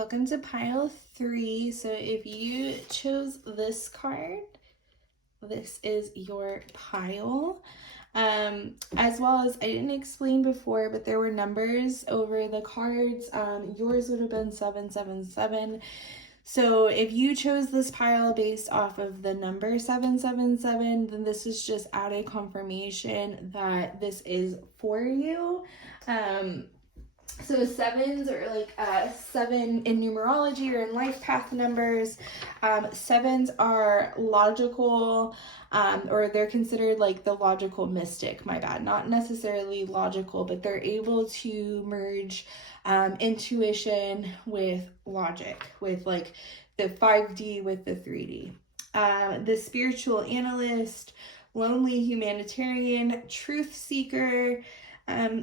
welcome to pile 3. So if you chose this card, this is your pile. As well as I didn't explain before, but there were numbers over the cards. Yours would have been 777. So if you chose this pile based off of the number 777, then this is just added confirmation that this is for you. So sevens are like 7 in numerology or in life path numbers. Sevens are logical, or they're considered like the logical mystic, my bad. Not necessarily logical, but they're able to merge intuition with logic, with like the 5D with the 3D. The spiritual analyst, lonely humanitarian, truth seeker.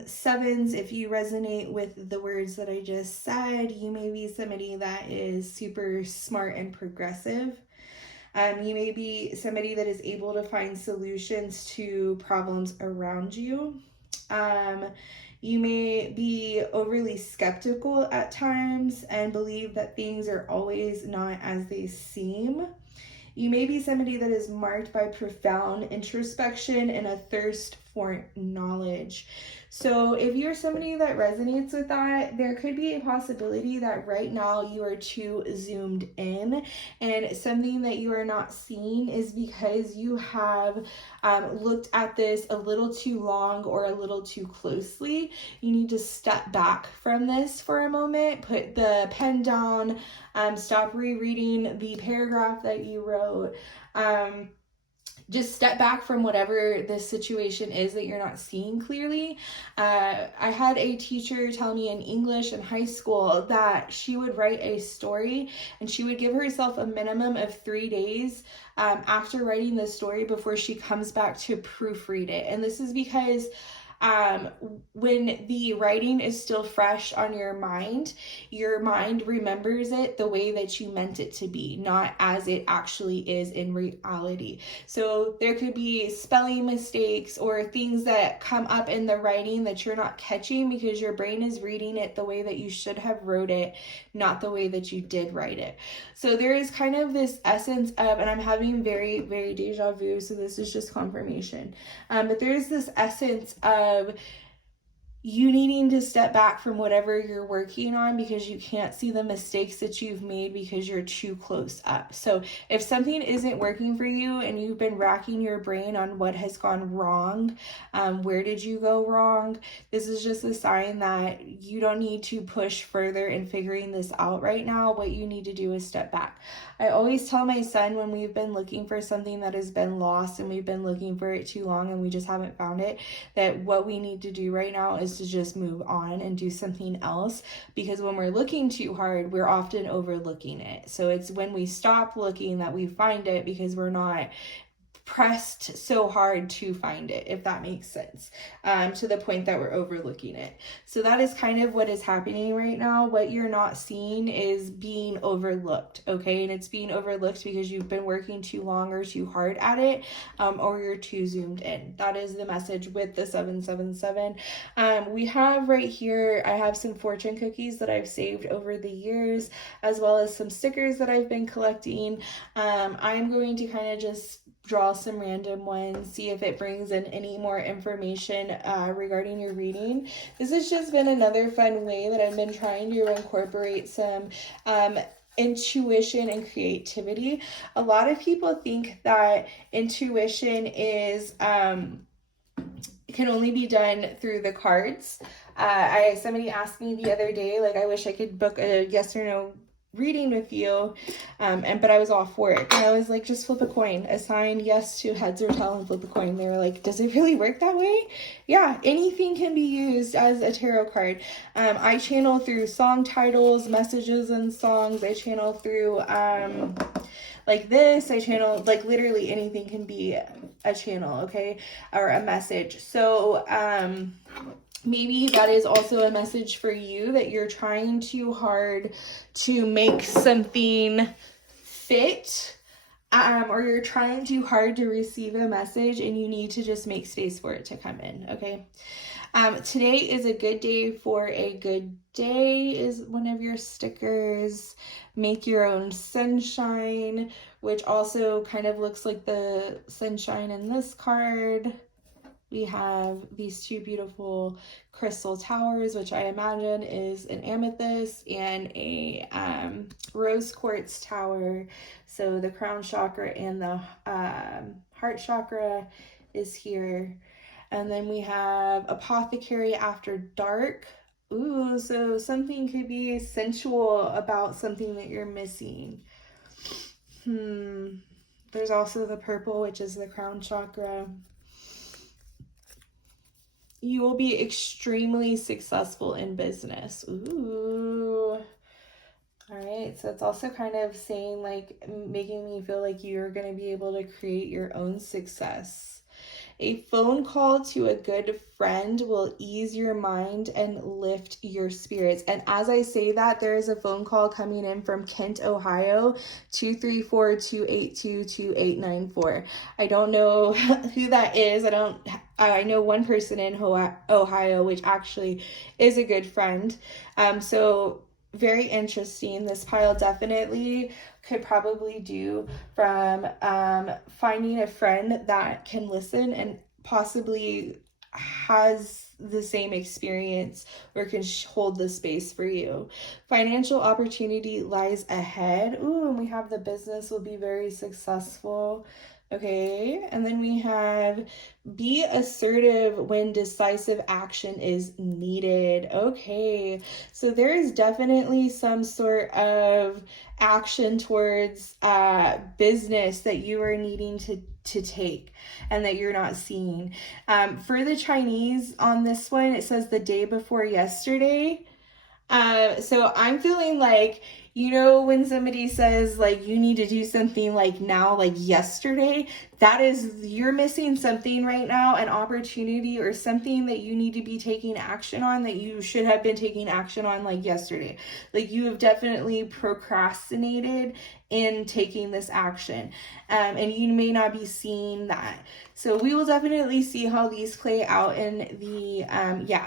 Sevens, if you resonate with the words that I just said, you may be somebody that is super smart and progressive. You may be somebody that is able to find solutions to problems around you. You may be overly skeptical at times and believe that things are always not as they seem. You may be somebody that is marked by profound introspection and a thirst for knowledge. So if you're somebody that resonates with that, there could be a possibility that right now you are too zoomed in, and something that you are not seeing is because you have looked at this a little too long or a little too closely. You need to step back from this for a moment, put the pen down, stop rereading the paragraph that you wrote. Just step back from whatever this situation is that you're not seeing clearly. I had a teacher tell me in English in high school that she would write a story and she would give herself a minimum of 3 days after writing the story before she comes back to proofread it. And this is because when the writing is still fresh on your mind remembers it the way that you meant it to be, not as it actually is in reality. So there could be spelling mistakes or things that come up in the writing that you're not catching because your brain is reading it the way that you should have wrote it, not the way that you did write it. So there is kind of this essence of, and I'm having very, very deja vu, so this is just confirmation. But there's this essence of you needing to step back from whatever you're working on because you can't see the mistakes that you've made because you're too close up. So if something isn't working for you and you've been racking your brain on what has gone wrong, where did you go wrong? This is just a sign that you don't need to push further in figuring this out right now. What you need to do is step back. I always tell my son when we've been looking for something that has been lost and we've been looking for it too long and we just haven't found it, that what we need to do right now is to just move on and do something else, because when we're looking too hard, we're often overlooking it. So it's when we stop looking that we find it, because we're not pressed so hard to find it, if that makes sense, to the point that we're overlooking it. So that is kind of what is happening right now. What you're not seeing is being overlooked, okay? And it's being overlooked because you've been working too long or too hard at it, or you're too zoomed in. That is the message with the 777. We have right here, I have some fortune cookies that I've saved over the years, as well as some stickers that I've been collecting. I'm going to kind of just draw some random ones, see if it brings in any more information regarding your reading. This has just been another fun way that I've been trying to incorporate some intuition and creativity. A lot of people think that intuition is can only be done through the cards. Somebody asked me the other day, like, I wish I could book a yes or no reading with you, but I was all for it, and I was like, just flip a coin, assign yes to heads or tail and flip a coin. They were like, does it really work that way? Yeah, anything can be used as a tarot card. I channel through song titles, messages and songs. I channel through like this. I channel, like, literally anything can be a channel, okay, or a message. So maybe that is also a message for you, that you're trying too hard to make something fit, or you're trying too hard to receive a message and you need to just make space for it to come in, okay? Today is a good day for a good day is one of your stickers. Make your own sunshine, which also kind of looks like the sunshine in this card. We have these two beautiful crystal towers, which I imagine is an amethyst and a rose quartz tower. So the crown chakra and the heart chakra is here. And then we have apothecary after dark. Ooh, so something could be sensual about something that you're missing. There's also the purple, which is the crown chakra. You will be extremely successful in business. Ooh. All right, so it's also kind of saying, like, making me feel like you're going to be able to create your own success. A phone call to a good friend will ease your mind and lift your spirits. And as I say that, there is a phone call coming in from Kent, Ohio, 234-282-2894. I don't know who that is. I know one person in Ohio, which actually is a good friend. So very interesting. This pile definitely could probably do from finding a friend that can listen and possibly has the same experience or can hold the space for you. Financial opportunity lies ahead. Ooh, and we have the business will be very successful. Okay, and then we have be assertive when decisive action is needed. Okay, so there is definitely some sort of action towards business that you are needing to take and that you're not seeing. For the Chinese on this one, it says the day before yesterday. So I'm feeling like, you know, when somebody says like you need to do something like now, like yesterday, that is, you're missing something right now, an opportunity or something that you need to be taking action on that you should have been taking action on like yesterday. Like you have definitely procrastinated in taking this action. And you may not be seeing that. So we will definitely see how these play out in the,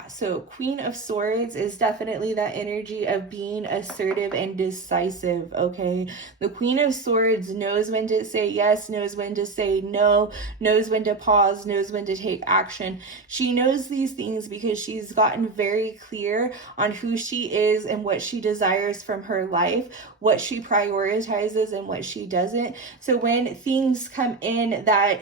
so Queen of Swords is definitely that energy of being assertive and decisive, okay? The Queen of Swords knows when to say yes, knows when to say no, knows when to pause, knows when to take action. She knows these things because she's gotten very clear on who she is and what she desires from her life, what she prioritizes and what she doesn't. So when things come in that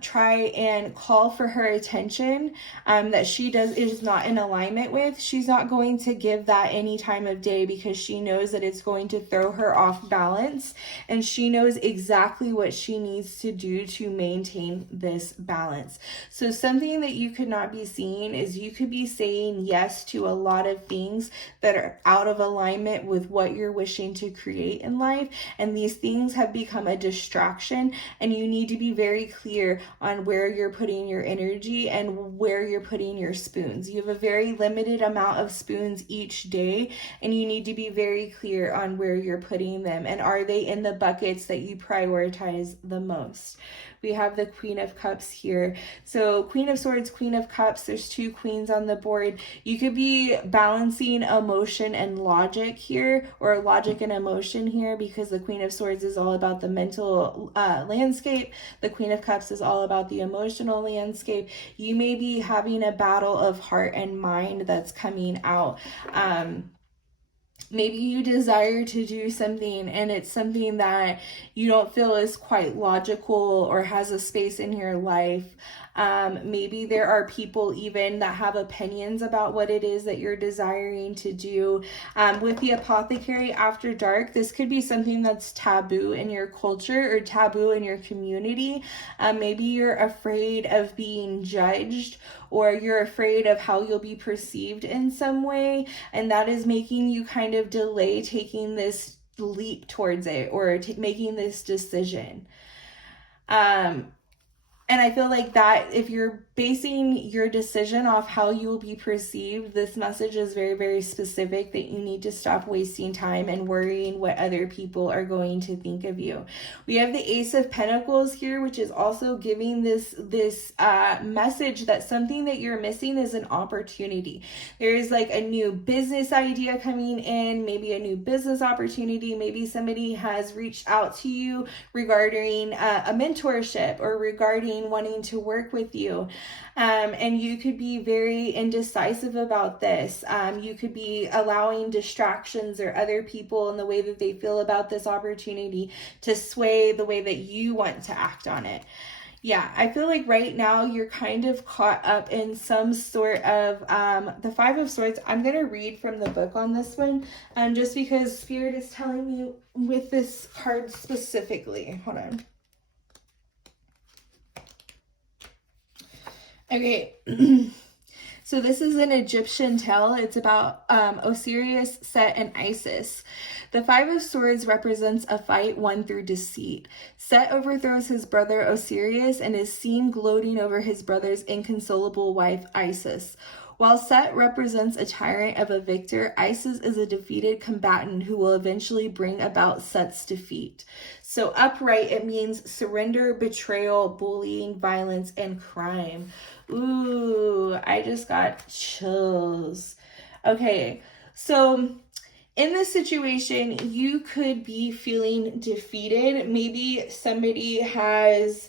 try and call for her attention that she is not in alignment with, she's not going to give that any time of day because she knows that it's going to throw her off balance, and she knows exactly what she needs to do to maintain this balance. So something that you could not be seeing is you could be saying yes to a lot of things that are out of alignment with what you're wishing to create in life, and these things have become a distraction, and you need to be very clear on where you're putting your energy and where you're putting your spoons. You have a very limited amount of spoons each day, and you need to be very clear on where you're putting them, and are they in the buckets that you prioritize the most. We have the Queen of Cups here. So Queen of Swords, Queen of Cups, there's two queens on the board. You could be balancing emotion and logic here, or logic and emotion here, because the Queen of Swords is all about the mental landscape. The Queen of Cups is all about the emotional landscape. You may be having a battle of heart and mind that's coming out. Maybe you desire to do something and it's something that you don't feel is quite logical or has a space in your life. Maybe there are people even that have opinions about what it is that you're desiring to do. With the apothecary after dark, this could be something that's taboo in your culture or taboo in your community. Maybe you're afraid of being judged, or you're afraid of how you'll be perceived in some way, and that is making you kind of delay taking this leap towards it or making this decision. And I feel like that if you're basing your decision off how you will be perceived, this message is very, very specific that you need to stop wasting time and worrying what other people are going to think of you. We have the Ace of Pentacles here, which is also giving this message that something that you're missing is an opportunity. There is like a new business idea coming in, maybe a new business opportunity. Maybe somebody has reached out to you regarding a mentorship or regarding wanting to work with you. And you could be very indecisive about this. You could be allowing distractions or other people and the way that they feel about this opportunity to sway the way that you want to act on it. Yeah, I feel like right now you're kind of caught up in some sort of the Five of Swords. I'm going to read from the book on this one just because Spirit is telling me with this card specifically. Hold on. Okay, so this is an Egyptian tale. It's about Osiris, Set, and Isis. The Five of Swords represents a fight won through deceit. Set overthrows his brother Osiris and is seen gloating over his brother's inconsolable wife Isis. While Set represents a tyrant of a victor, Isis is a defeated combatant who will eventually bring about Set's defeat. So upright, it means surrender, betrayal, bullying, violence, and crime. Ooh, I just got chills. Okay, so in this situation, you could be feeling defeated. Maybe somebody has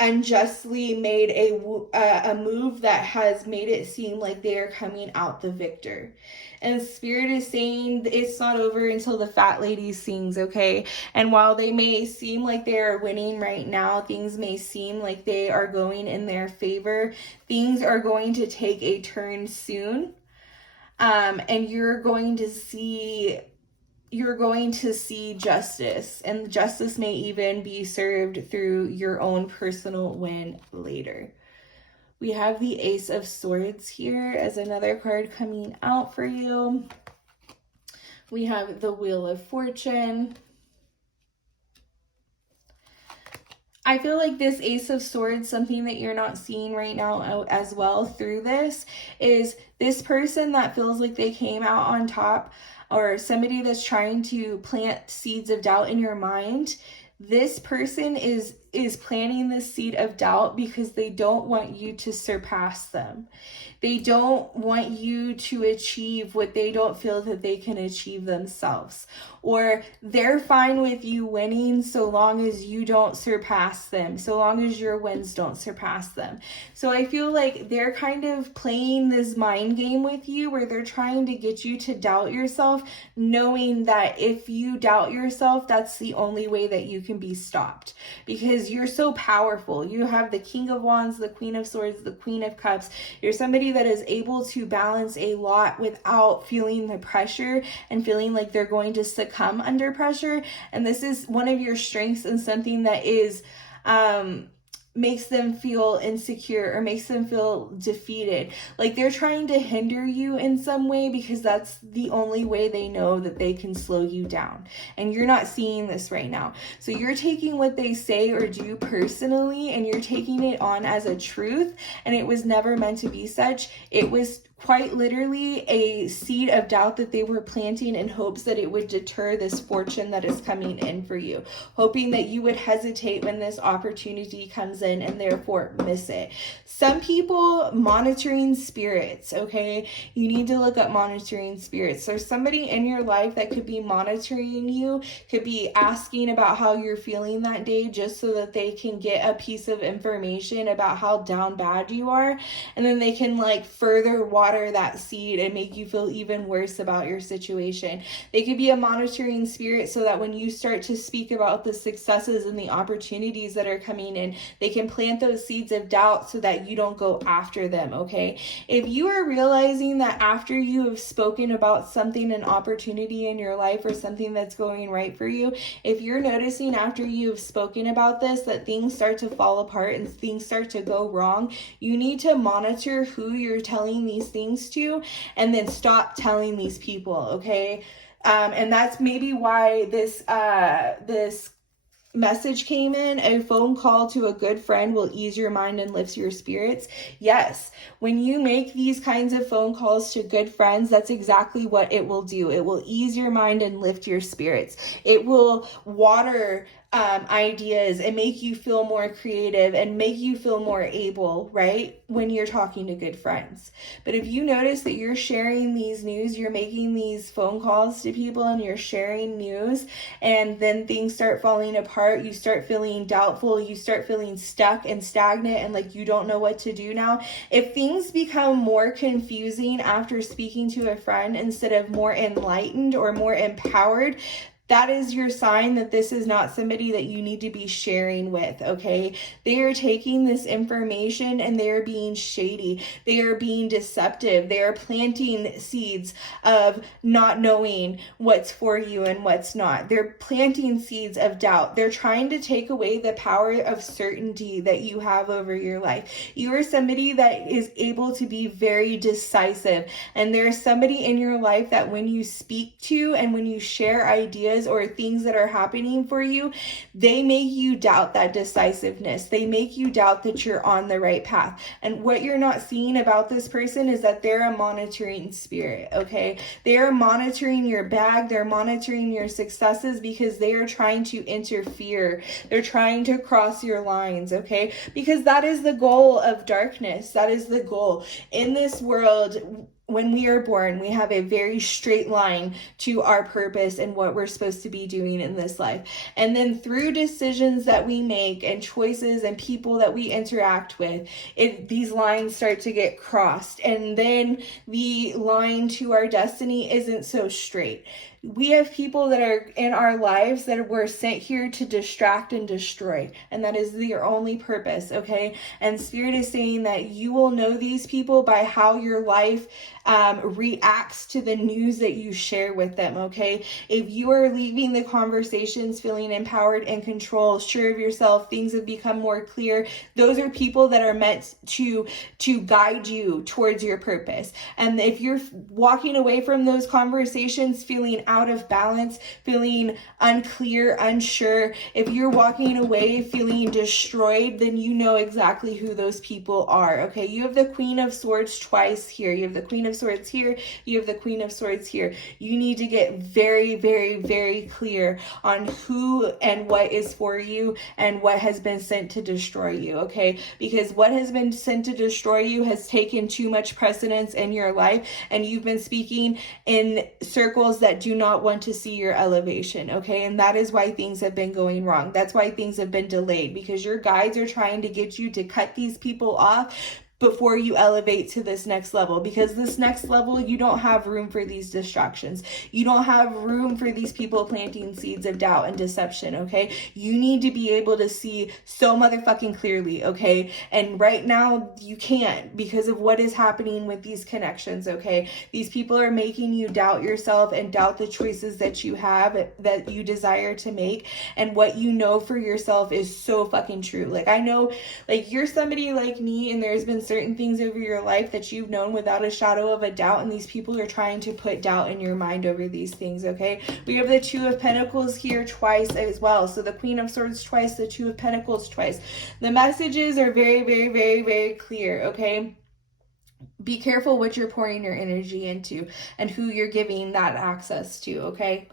unjustly made a move that has made it seem like they are coming out the victor. And Spirit is saying it's not over until the fat lady sings, okay? And while they may seem like they are winning right now, things may seem like they are going in their favor, things are going to take a turn soon. And you're going to see justice, and justice may even be served through your own personal win later. We have the Ace of Swords here as another card coming out for you. We have the Wheel of Fortune. I feel like this Ace of Swords, something that you're not seeing right now as well through this, is this person that feels like they came out on top, or somebody that's trying to plant seeds of doubt in your mind. This person is planting this seed of doubt because they don't want you to surpass them. They don't want you to achieve what they don't feel that they can achieve themselves. Or they're fine with you winning so long as you don't surpass them, so long as your wins don't surpass them. So I feel like they're kind of playing this mind game with you where they're trying to get you to doubt yourself, knowing that if you doubt yourself, that's the only way that you can be stopped. Because you're so powerful. You have the King of Wands, the Queen of Swords, the Queen of Cups. You're somebody that is able to balance a lot without feeling the pressure and feeling like they're going to succumb under pressure. And this is one of your strengths and something that is makes them feel insecure or makes them feel defeated. Like they're trying to hinder you in some way because that's the only way they know that they can slow you down. And you're not seeing this right now. So you're taking what they say or do personally and you're taking it on as a truth, and it was never meant to be such. It was quite literally a seed of doubt that they were planting in hopes that it would deter this fortune that is coming in for you, hoping that you would hesitate when this opportunity comes in and therefore miss it. Some people monitoring spirits, okay? You need to look up monitoring spirits. There's somebody in your life that could be monitoring you, could be asking about how you're feeling that day just so that they can get a piece of information about how down bad you are, and then they can like further water that seed and make you feel even worse about your situation. They could be a monitoring spirit so that when you start to speak about the successes and the opportunities that are coming in, they can plant those seeds of doubt so that you don't go after them, okay? If you are realizing that after you have spoken about something, an opportunity in your life or something that's going right for you, if you're noticing after you've spoken about this that things start to fall apart and things start to go wrong, you need to monitor who you're telling these things to and then stop telling these people, okay? And that's maybe why this message came in, a phone call to a good friend will ease your mind and lifts your spirits. Yes, when you make these kinds of phone calls to good friends, that's exactly what it will do. It will ease your mind and lift your spirits. It will water ideas and make you feel more creative and make you feel more able, right? When you're talking to good friends. But if you notice that you're sharing these news, you're making these phone calls to people and you're sharing news, and then things start falling apart, you start feeling doubtful, you start feeling stuck and stagnant and like you don't know what to do now. If things become more confusing after speaking to a friend instead of more enlightened or more empowered, that is your sign that this is not somebody that you need to be sharing with, okay? They are taking this information and they are being shady. They are being deceptive. They are planting seeds of not knowing what's for you and what's not. They're planting seeds of doubt. They're trying to take away the power of certainty that you have over your life. You are somebody that is able to be very decisive. And there's somebody in your life that when you speak to and when you share ideas or things that are happening for you, they make you doubt that decisiveness. They make you doubt that you're on the right path. And what you're not seeing about this person is that they're a monitoring spirit, okay? They are monitoring your bag. They're monitoring your successes because they are trying to interfere. They're trying to cross your lines, okay? Because that is the goal of darkness. That is the goal. In this world, when we are born, we have a very straight line to our purpose and what we're supposed to be doing in this life. And then through decisions that we make and choices and people that we interact with, these lines start to get crossed. And then the line to our destiny isn't so straight. We have people that are in our lives that were sent here to distract and destroy. And that is your only purpose, okay? And Spirit is saying that you will know these people by how your life reacts to the news that you share with them, okay? If you are leaving the conversations feeling empowered and control, sure of yourself, things have become more clear, those are people that are meant to guide you towards your purpose. And if you're walking away from those conversations feeling out of balance, feeling unclear, unsure, if you're walking away feeling destroyed, then you know exactly who those people are, okay? You have the Queen of Swords twice here. You have the Queen of Swords here. You have the Queen of Swords here. You need to get very, very, very clear on who and what is for you and what has been sent to destroy you, okay? Because what has been sent to destroy you has taken too much precedence in your life, and you've been speaking in circles that do not want to see your elevation, okay? And that is why things have been going wrong. That's why things have been delayed, because your guides are trying to get you to cut these people off before you elevate to this next level. Because this next level, you don't have room for these distractions. You don't have room for these people planting seeds of doubt and deception, okay? You need to be able to see so motherfucking clearly, okay? And right now, you can't because of what is happening with these connections, okay? These people are making you doubt yourself and doubt the choices that you have, that you desire to make, and what you know for yourself is so fucking true. Like, I know, like, you're somebody like me, and there's been certain things over your life that you've known without a shadow of a doubt, and these people are trying to put doubt in your mind over these things, okay? We have the Two of Pentacles here twice as well. So the Queen of Swords twice, the Two of Pentacles twice. The messages are very, very, very, very clear, okay? Be careful what you're pouring your energy into and who you're giving that access to, okay?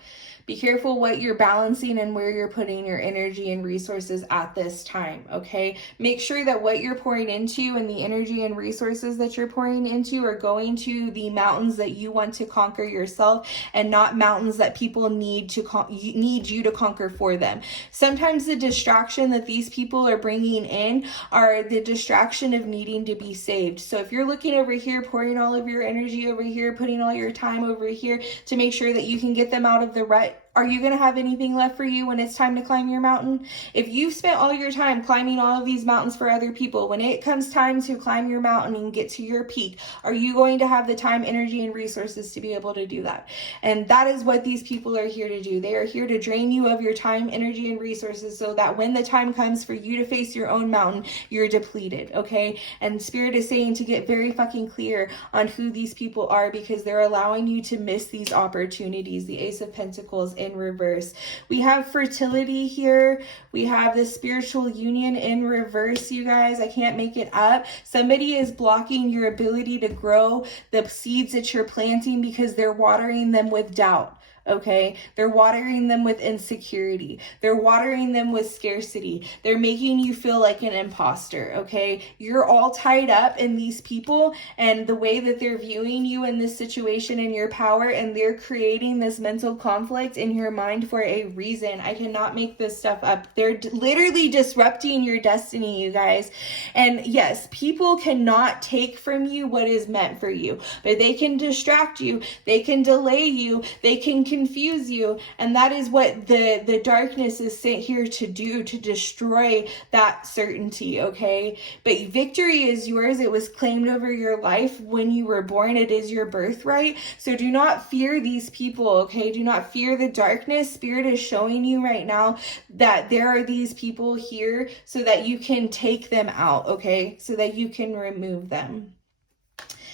Be careful what you're balancing and where you're putting your energy and resources at this time, okay? Make sure that what you're pouring into and the energy and resources that you're pouring into are going to the mountains that you want to conquer yourself, and not mountains that people need you to conquer for them. Sometimes the distraction that these people are bringing in are the distraction of needing to be saved. So if you're looking over here, pouring all of your energy over here, putting all your time over here to make sure that you can get them out of the rut, are you going to have anything left for you when it's time to climb your mountain? If you've spent all your time climbing all of these mountains for other people, when it comes time to climb your mountain and get to your peak, are you going to have the time, energy, and resources to be able to do that? And that is what these people are here to do. They are here to drain you of your time, energy, and resources so that when the time comes for you to face your own mountain, you're depleted, okay? And Spirit is saying to get very fucking clear on who these people are, because they're allowing you to miss these opportunities. The Ace of Pentacles in reverse. We have fertility here. We have the spiritual union in reverse, you guys. I can't make it up. Somebody is blocking your ability to grow the seeds that you're planting because they're watering them with doubt. Okay, they're watering them with insecurity. They're watering them with scarcity. They're making you feel like an imposter. Okay, you're all tied up in these people and the way that they're viewing you in this situation and your power, and they're creating this mental conflict in your mind for a reason. I cannot make this stuff up. They're literally disrupting your destiny, you guys. And yes, people cannot take from you what is meant for you, but they can distract you. They can delay you. They can confuse you, and that is what the darkness is sent here to do, to destroy that certainty. Okay, but victory is yours. It was claimed over your life when you were born. It is your birthright. So do not fear these people. Okay, do not fear the darkness. Spirit is showing you right now that there are these people here so that you can take them out. Okay, so that you can remove them.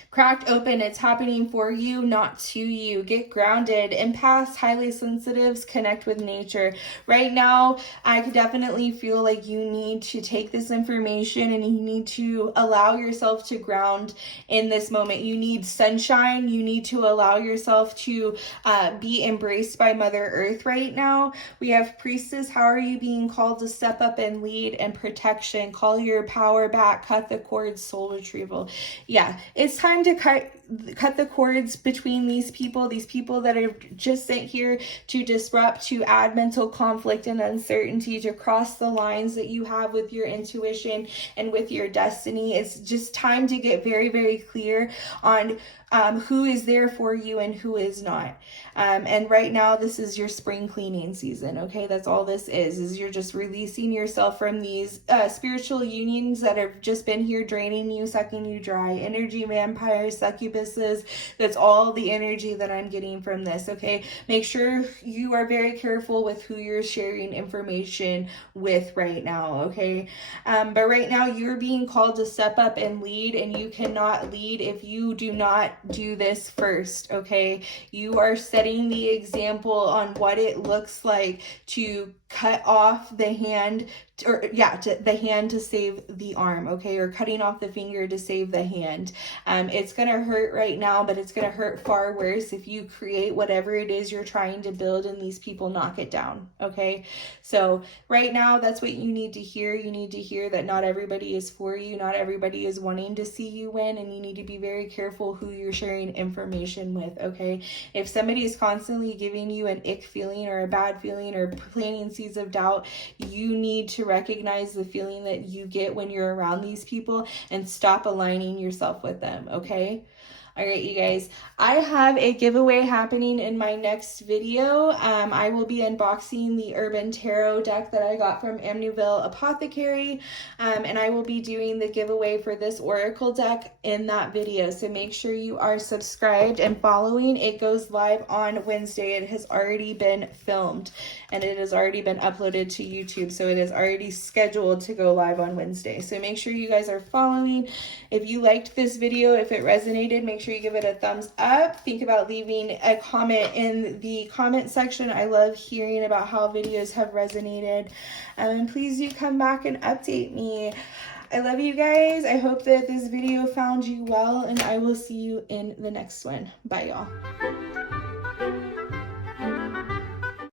Cracked open, it's happening for you, not to you. Get grounded. Empaths, highly sensitives, connect with nature. Right now, I could definitely feel like you need to take this information and you need to allow yourself to ground in this moment. You need sunshine. You need to allow yourself to be embraced by Mother Earth right now. We have Priestess. How are you being called to step up and lead and protection? Call your power back. Cut the cords. Soul retrieval. Yeah, it's time to cut the cords between these people that are just sent here to disrupt, to add mental conflict and uncertainty, to cross the lines that you have with your intuition and with your destiny. It's just time to get very, very clear on who is there for you and who is not. And right now, this is your spring cleaning season. Okay, that's all this is you're just releasing yourself from these spiritual unions that have just been here draining you, sucking you dry. Energy vampires, succubuses, that's all the energy that I'm getting from this. Okay, make sure you are very careful with who you're sharing information with right now. Okay, but right now you're being called to step up and lead, and you cannot lead if you do not do this first. Okay, you are setting the example on what it looks like to cut off the hand, or the hand to save the arm. Okay, or cutting off the finger to save the hand. It's gonna hurt right now, but it's gonna hurt far worse if you create whatever it is you're trying to build and these people knock it down. Okay, so right now that's what you need to hear. You need to hear that not everybody is for you, not everybody is wanting to see you win, and you need to be very careful who you're sharing information with. Okay, if somebody is constantly giving you an ick feeling or a bad feeling or planting seeds of doubt, you need to recognize the feeling that you get when you're around these people and stop aligning yourself with them. Okay, all right, you guys, I have a giveaway happening in my next video. I will be unboxing the Urban Tarot deck that I got from Amityville Apothecary, and I will be doing the giveaway for this Oracle deck in that video. So make sure you are subscribed and following. It goes live on Wednesday. It has already been filmed and it has already been uploaded to YouTube. So it is already scheduled to go live on Wednesday. So make sure you guys are following. If you liked this video, if it resonated, make sure you give it a thumbs up. Think about leaving a comment in the comment section. I love hearing about how videos have resonated. And please do come back and update me. I love you guys. I hope that this video found you well, and I will see you in the next one. Bye, y'all.